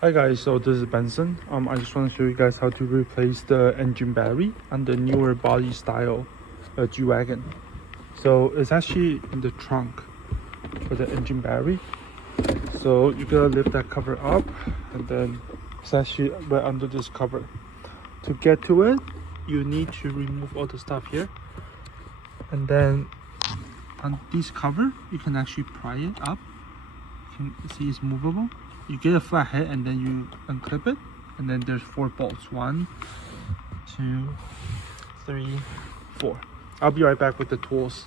Hi guys, so this is Benson. I just want to show you guys how to replace the engine battery on the newer body style G-Wagon. So it's actually in the trunk for the engine battery. So you gotta lift that cover up, and then it's actually right under this cover. To get to it, you need to remove all the stuff here, and then on this cover, you can actually pry it up. You can see it's movable. You get a flat head and then you unclip it, and then there's 4 bolts. 1, 2, 3, 4. I'll be right back with the tools.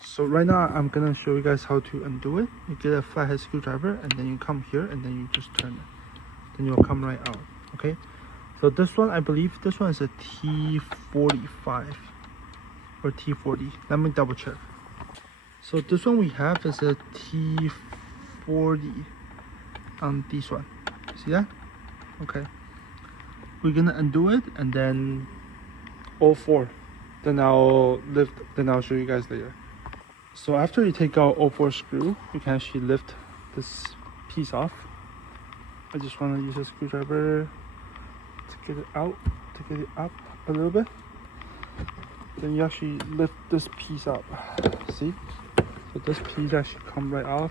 So right now I'm gonna show you guys how to undo it. You get a flathead screwdriver and then you come here and then you just turn it. Then you'll come right out. Okay. So this one, I believe this one is a T45 or T40. Let me double check. So this one we have is a T40 on this one. See that? Okay. We're gonna undo it and then all 4. Then I'll show you guys later. So after you take out all 4 screw, you can actually lift this piece off. I just want to use a screwdriver to get it out, to get it up a little bit. Then you actually lift this piece up. See? So this piece actually come right off.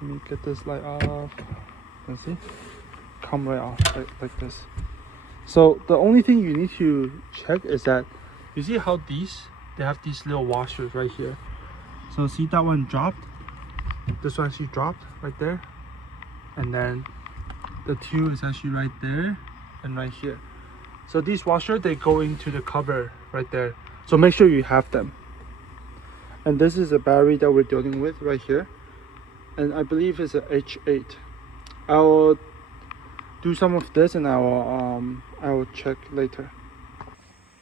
Let me get this light off. Let's see. Come right off like this. So the only thing you need to check is that you see how they have these little washers right here. So see that one dropped. This one actually dropped right there. And then the 2 is actually right there and right here. So these washers, they go into the cover right there. So make sure you have them. And this is a battery that we're dealing with right here. And I believe it's a H8. I'll do some of this and I will check later.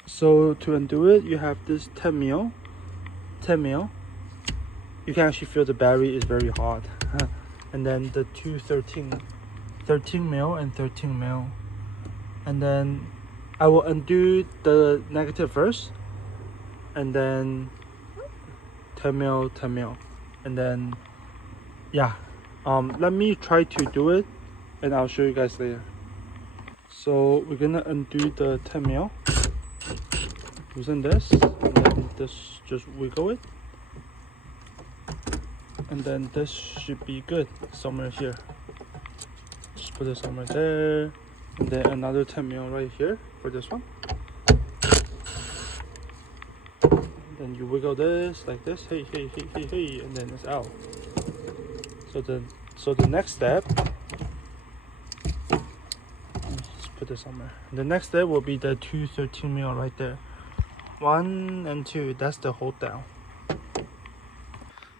So to undo it, you have this 10 mil. You can actually feel the battery is very hot. And then the 2 13 mil and 13 mil. And then I will undo the negative first, and then 10 mil, and then yeah, let me try to do it and I'll show you guys later. So we're gonna undo the 10 mil using this, and then this, just wiggle it, and then this should be good somewhere here. Just put it somewhere there, and then another 10 mil right here for this one. Then you wiggle this like this, hey, and then it's out. So the next step, let's put this somewhere. The next step will be the 2 13 mil right there. 1 and 2, that's the hold down.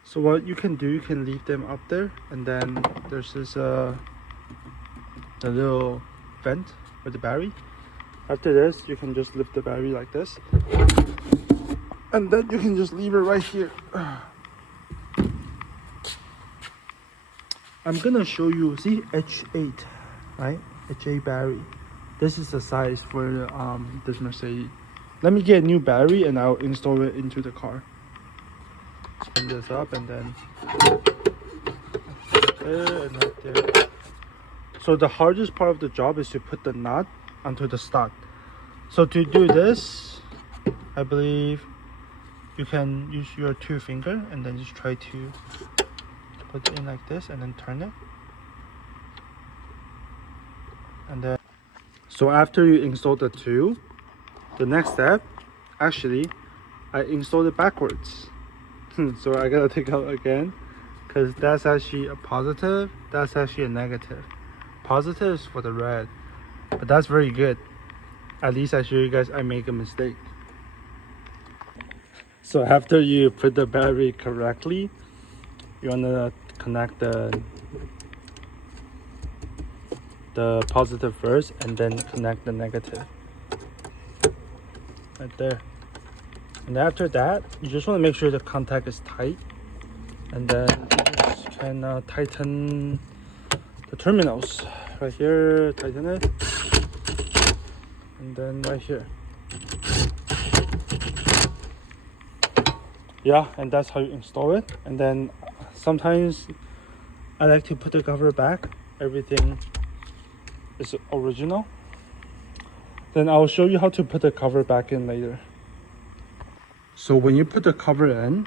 So what you can do, you can leave them up there, and then there's this the little vent for the battery. After this, you can just lift the battery like this, and then you can just leave it right here. I'm gonna show you, see, H8, right? H8 battery. This is the size for this Mercedes. Let me get a new battery and I'll install it into the car. Spin this up and then there and right there. So the hardest part of the job is to put the nut onto the stud. So to do this, I believe you can use your 2 finger and then just try to put it in like this and then turn it. And then, so after you install the 2, the next step, actually, I installed it backwards. So I gotta take out again, because that's actually a positive, that's actually a negative. Positive is for the red, but that's very good. At least I show you guys I make a mistake. So after you put the battery correctly, you wanna connect the positive first and then connect the negative right there. And after that, you just want to make sure the contact is tight, and then you just can tighten the terminals right here, tighten it, and then right here. Yeah, and that's how you install it. And then sometimes I like to put the cover back everything is original. Then I'll show you how to put the cover back in later. So when you put the cover in,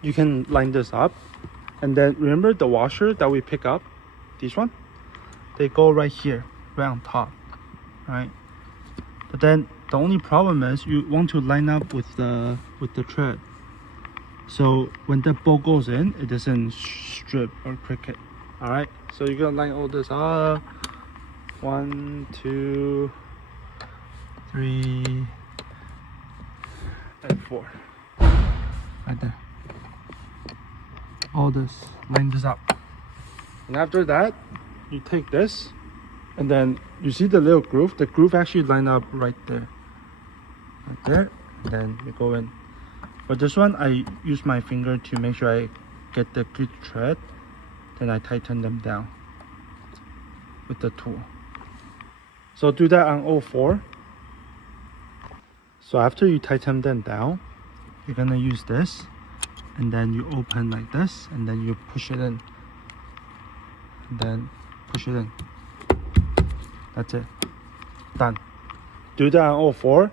you can line this up, and then remember the washer that we pick up, these one, they go right here, right on top, right? But then the only problem is you want to line up with the tread, so when the bolt goes in, it doesn't strip or cricket. All right, so you're gonna line all this up. 1, 2, 3, and 4, right there. All this, line this up, and after that you take this, and then you see the little groove. The groove actually line up right there, and then you go in. For this one, I use my finger to make sure I get the good thread, then I tighten them down with the tool. So do that on all 4. So after you tighten them down, you're gonna use this, and then you open like this, and then you push it in, and then push it in. That's it, done. Do that on all 4,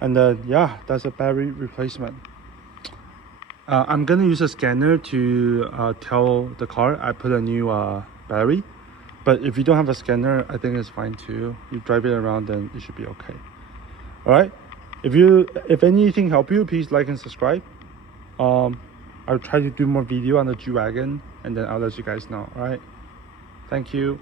and then yeah, that's a battery replacement. I'm gonna use a scanner to tell the car I put a new battery, but if you don't have a scanner, I think it's fine too. You drive it around, then it should be okay. All right, if anything helped you, please like and subscribe. I'll try to do more video on the G-Wagon, and then I'll let you guys know. All right, thank you.